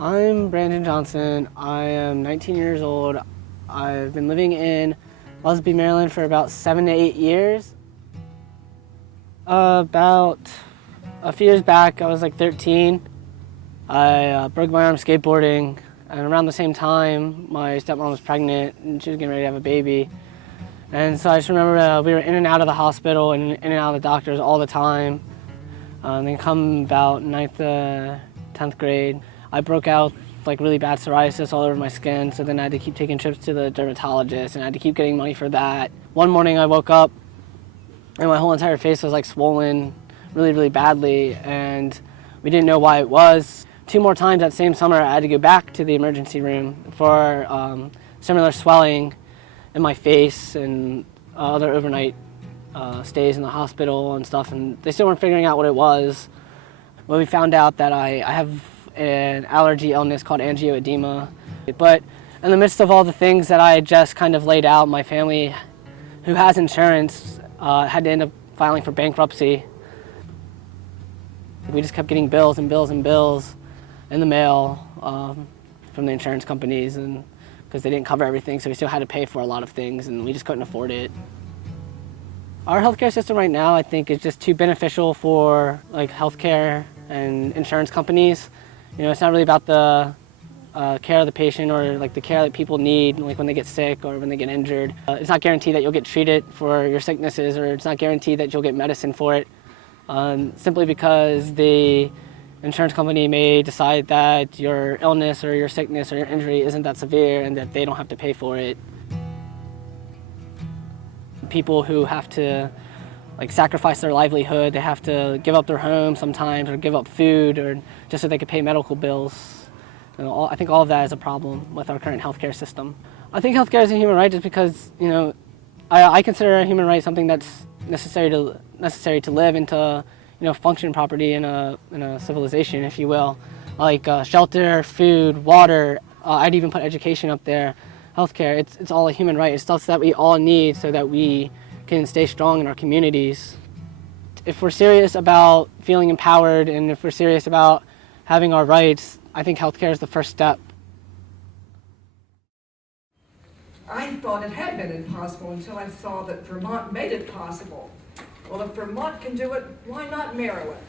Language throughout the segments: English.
I'm Brandon Johnson. I am 19 years old. I've been living in Lusby, Maryland for about 7 to 8 years. About a few years back, I was like 13. I broke my arm skateboarding, and around the same time, my stepmom was pregnant and she was getting ready to have a baby. And so I just remember we were in and out of the hospital and in and out of the doctors all the time. Then come about 9th to 10th grade, I broke out like really bad psoriasis all over my skin, so then I had to keep taking trips to the dermatologist and I had to keep getting money for that. One morning I woke up and my whole entire face was like swollen really, really badly, and we didn't know why it was. 2 more times that same summer I had to go back to the emergency room for similar swelling in my face and other overnight stays in the hospital and stuff, and they still weren't figuring out what it was. Well, we found out that I have an allergy illness called angioedema. But in the midst of all the things that I had just kind of laid out, my family, who has insurance, had to end up filing for bankruptcy. We just kept getting bills and bills and bills in the mail from the insurance companies, and because they didn't cover everything, so we still had to pay for a lot of things, and we just couldn't afford it. Our healthcare system right now, I think, is just too beneficial for like healthcare and insurance companies. You know, it's not really about the care of the patient or like the care that people need, like when they get sick or when they get injured. It's not guaranteed that you'll get treated for your sicknesses, or it's not guaranteed that you'll get medicine for it, simply because the insurance company may decide that your illness or your sickness or your injury isn't that severe and that they don't have to pay for it. People who have to like sacrifice their livelihood, they have to give up their home sometimes or give up food or just so they could pay medical bills. You know, I think all of that is a problem with our current healthcare system. I think healthcare is a human right just because, you know, I consider a human right something that's necessary to live and to, you know, function properly in a civilization, if you will. Like shelter, food, water, I'd even put education up there. Healthcare, it's all a human right. It's stuff that we all need so that we can stay strong in our communities. If we're serious about feeling empowered and if we're serious about having our rights, I think healthcare is the first step. I thought it had been impossible until I saw that Vermont made it possible. Well, if Vermont can do it, why not Maryland?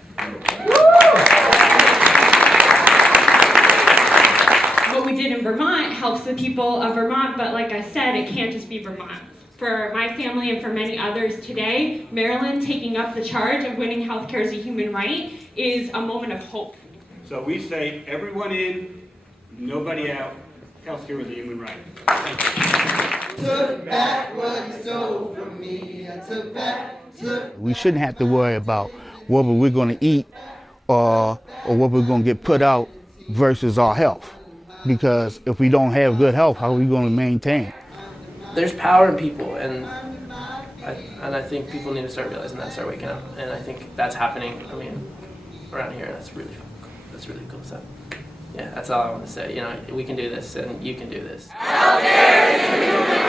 What we did in Vermont helps the people of Vermont, but like I said, it can't just be Vermont. For my family and for many others today, Maryland taking up the charge of winning healthcare as a human right is a moment of hope. So we say everyone in, nobody out. Healthcare is a human right. Took back what you stole from me. I took back. We shouldn't have to worry about what we're going to eat or what we're going to get put out versus our health. Because if we don't have good health, how are we going to maintain? There's power in people, and I think people need to start realizing that, start waking up, and I think that's happening. I mean, around here, that's really cool stuff. Yeah, that's all I want to say. You know, we can do this, and you can do this. Healthcare is a human right.